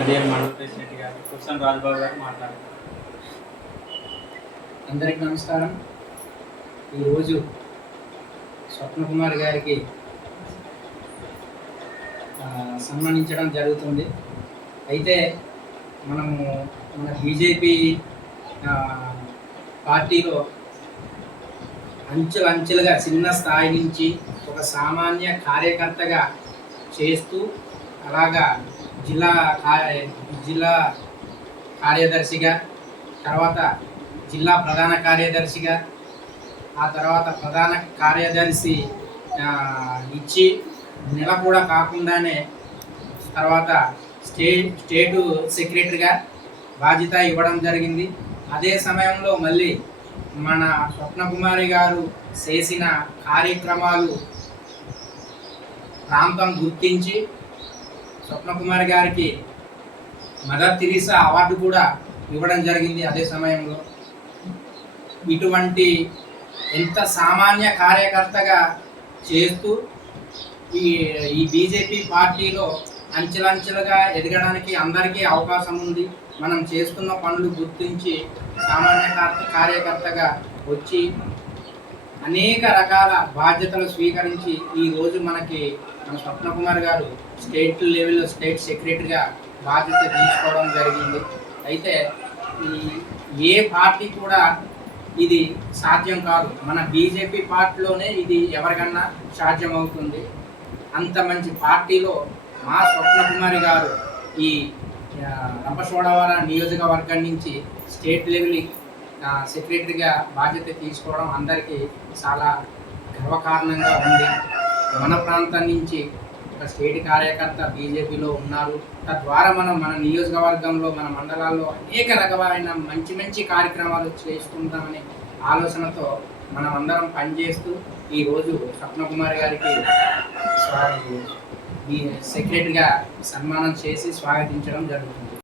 గడియల్ మండల ప్రెసిడెంట్ గారు కుర్సన్ రాజబాబు గారు మాట్లాడారు. అందరికి నమస్కారం. ఈరోజు స్వప్నకుమార్ గారికి సన్మానించడం జరుగుతుంది. అయితే మనము మన బీజేపీ పార్టీలో పార్టీలో అంచెలంచెలుగా చిన్న స్థాయి నుంచి ఒక సామాన్య కార్యకర్తగా చేస్తూ అలాగా జిల్లా జిల్లా కార్యదర్శిగా తర్వాత జిల్లా ప్రధాన కార్యదర్శిగా ఆ తర్వాత ప్రధాన కార్యదర్శి ఇచ్చి నెల కూడా కాకుండానే తర్వాత స్టేట్ స్టేటు సెక్రటరీగా బాధ్యత ఇవ్వడం జరిగింది. అదే సమయంలో మళ్ళీ మన స్వప్నకుమారి గారు చేసిన కార్యక్రమాలు ప్రాంతం గుర్తించి స్వప్నకుమారి గారికి మదర్ తిరిసా అవార్డు కూడా ఇవ్వడం జరిగింది అదే సమయంలో. ఇటువంటి ఎంత సామాన్య కార్యకర్తగా చేస్తూ ఈ ఈ బీజేపీ పార్టీలో అంచెలంచెలుగా ఎదగడానికి అందరికీ అవకాశం ఉంది. మనం చేస్తున్న పనులు గుర్తించి సామాన్య కార్యకర్తగా వచ్చి అనేక రకాల బాధ్యతలు స్వీకరించి ఈ రోజు మనకి మన స్వప్నకుమార్ గారు స్టేట్ లెవెల్లో స్టేట్ సెక్రటరీగా బాధ్యత తీసుకోవడం జరిగింది. అయితే ఈ ఏ పార్టీ కూడా ఇది సాధ్యం కాదు. మన బీజేపీ పార్టీలోనే ఇది ఎవరికన్నా సాధ్యం అవుతుంది అంత మంచి పార్టీలో మా స్వప్నకుమారి గారు ఈ రంపచోడవర రంపచోడవరం నియోజకవర్గం నుంచి స్టేట్ లెవెల్ సెక్రటరీగా బాధ్యత తీసుకోవడం అందరికీ చాలా గర్వకారణంగా ఉంది. మన ప్రాంతం నుంచి ఒక స్టేట్ కార్యకర్త బీజేపీలో ఉన్నారు. తద్వారా మనం మన నియోజకవర్గంలో మన మండలాల్లో అనేక రకమైన మంచి మంచి కార్యక్రమాలు చేసుకుంటామనే ఆలోచనతో మనం అందరం పనిచేస్తూ ఈరోజు స్వప్నకుమారి గారికి స్వా- ఈ సెక్రటరీగా సన్మానం చేసి స్వాగతించడం జరుగుతుంది.